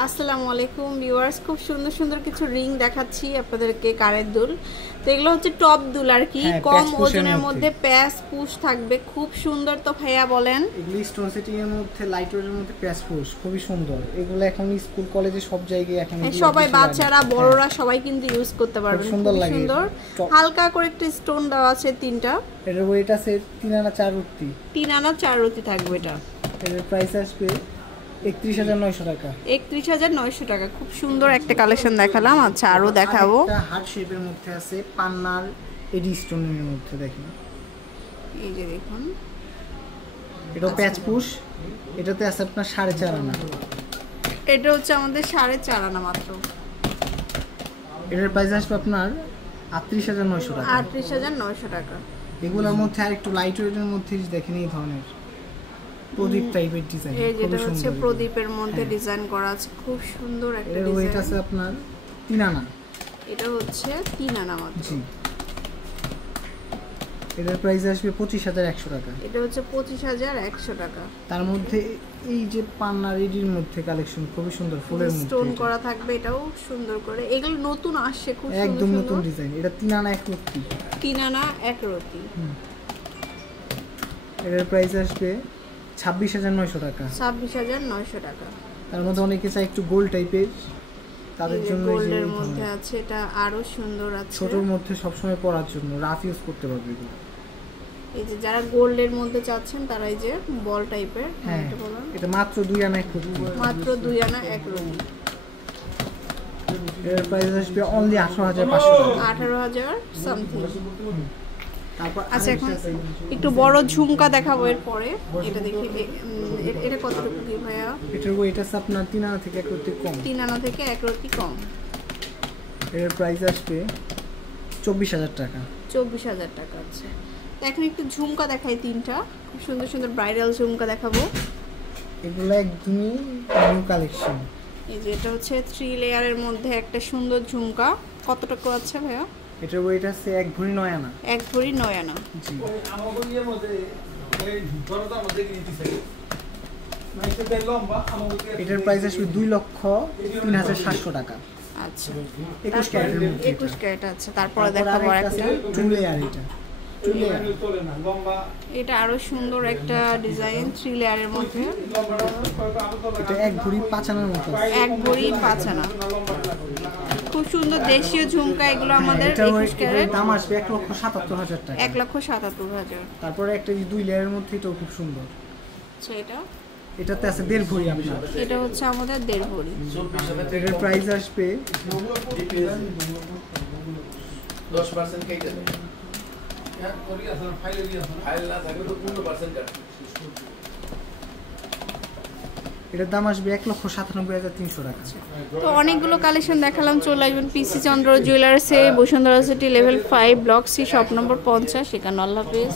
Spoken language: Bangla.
আসসালামু আলাইকুম ভিউয়ার্স, খুব সুন্দর সুন্দর কিছু রিং দেখাচ্ছি আপনাদেরকে, কানের দুল। তো এগুলো হচ্ছে টপ দুল আর কি, কম ওজনের মধ্যে প্যাচ পুশ থাকবে, খুব সুন্দর। তো ভাইয়া বলেন, এগুলো স্টোন সেটিং এর মধ্যে লাইট ওয়েটের মধ্যে প্যাচ পুশ, খুবই সুন্দর। এগুলো এখন স্কুল কলেজে সব জায়গায় এখন সবাই বাচ্চারা বড়রা সবাই কিন্তু ইউজ করতে পারবে, সুন্দর লাগে। সুন্দর হালকা করে একটা স্টোন দেওয়া আছে তিনটা। এর ওয়েট আছে 3 আনা 4 রুটি, 3 আনা 4 রুটি থাকবে। এটা এর প্রাইস আসবে 31,900 টাকা। 31,900 টাকা। খুব সুন্দর একটা কালেকশন দেখালাম। আচ্ছা, আরো দেখাবো। এটা হার্ট শেপের মধ্যে আছে, পান্নার এডি স্টোনের মধ্যে দেখেন, এই যে দেখুন, এটা প্যাচ পুশ। এটাতে আছে আপনার 4.5 আনা। এটা হচ্ছে আমাদের 4.5 আনা মাত্র। এটার প্রাইস আসবে আপনার 38,900 টাকা। 38,900 টাকা। এগুলোর মধ্যে আর একটু লাইট ওয়েটের মধ্যে দেখেন এই ধরনের প্রদীপ টাইপের ডিজাইন, যেটা হচ্ছে প্রদীপের মধ্যে ডিজাইন করা আছে, খুব সুন্দর একটা ডিজাইন। এর ওয়েট আছে আপনার 3 আনা। এটা হচ্ছে 3 আনা মাত্র। জি, এটার প্রাইস আসবে 25,100 টাকা। এটা হচ্ছে 25,100 টাকা। তার মধ্যে এই যে পান্না রেডির মধ্যে কালেকশন খুবই সুন্দর, ফুলের মধ্যে স্টোন করা থাকবে, এটাও সুন্দর করে। এগুলো নতুন আসছে, খুব সুন্দর একদম নতুন ডিজাইন। এটা 3 আনা 1 রতি। 3 আনা 1 রতি। এটার প্রাইস আসবে 26,900 টাকা। 26,900 টাকা। তার মধ্যে অনেকে চায় একটু গোল্ড টাইপের, তাদের জন্য এই যে গোল্ডের মধ্যে আছে, এটা আরো সুন্দর আছে। ছোটর মধ্যে সব সময় পরার জন্য রাফ ইউজ করতে পারবে এগুলো। এই যে যারা গোল্ডের মধ্যে চাচ্ছেন তারা এই যে বল টাইপের, এটা বলুন, এটা মাত্র 2 আনা 1 রতি। মাত্র 2 আনা 1 রতি। এর প্রাইস আসবে অনলি 18,500 টাকা। 18,000 সামথিং। তারপর আচ্ছা, এখন একটু বড় ঝুমকা দেখাবো এরপরে। এটা দেখি, এটা কতটুকু কি ভাইয়া? এটার ওয়েট আছে আপনার 3 আনা থেকে 1 রতি কম। 3 আনা থেকে 1 রতি কম। এর প্রাইস আসবে 24,000 টাকা। 24,000 টাকা। আছে। তো এখন একটু ঝুমকা দেখাই, 3টা খুব সুন্দর সুন্দর ব্রাইডাল ঝুমকা দেখাবো। এগুলো একদমই নিউ কালেকশন। এই যে এটা হচ্ছে 3 লেয়ারের মধ্যে একটা সুন্দর ঝুমকা। কতটুকু আছে ভাইয়া? এটার ওয়েট আছে 1 ভরি 9 আনা। 1 ভরি 9 আনা। জি, এটার প্রাইস আসবে 2,03,700 টাকা। আচ্ছা, 21 ক্যারেটের মধ্যে। 21 ক্যারেট আছে। তারপরে দেখাবো একটা 2 লেয়ার। এটা আরো সুন্দর একটা ডিজাইন, 3 লেয়ারের মধ্যে। এটা 1 ভরি 5 আনার মতো। 1 ভরি 5 আনা। খুব সুন্দর দেশীয় ঝুমকা এগুলো আমাদের। 21 ক্যারেট। দাম আসবে 1,77,000 টাকা। 1,77,000। তারপরে একটা 2 লেয়ারের মধ্যে, এটাও খুব সুন্দর। আচ্ছা, এটাতে আছে 1.5 ভরি আপনার। এটা হচ্ছে আমাদের 1.5 ভরি। এটার প্রাইস আসবে 10% কেটে দেবে। ফাইল না থাকলে তো 15% কাটবে। এটার দাম আসবে 1,97,300 টাকা। তো অনেকগুলো কালেকশন দেখালাম। চলে আসবেন পিসি চন্দ্র জুয়েলার্সে, Bashundhara city, level 5, block C, shop number 50। সেখানে আল্লাহ হাফেজ।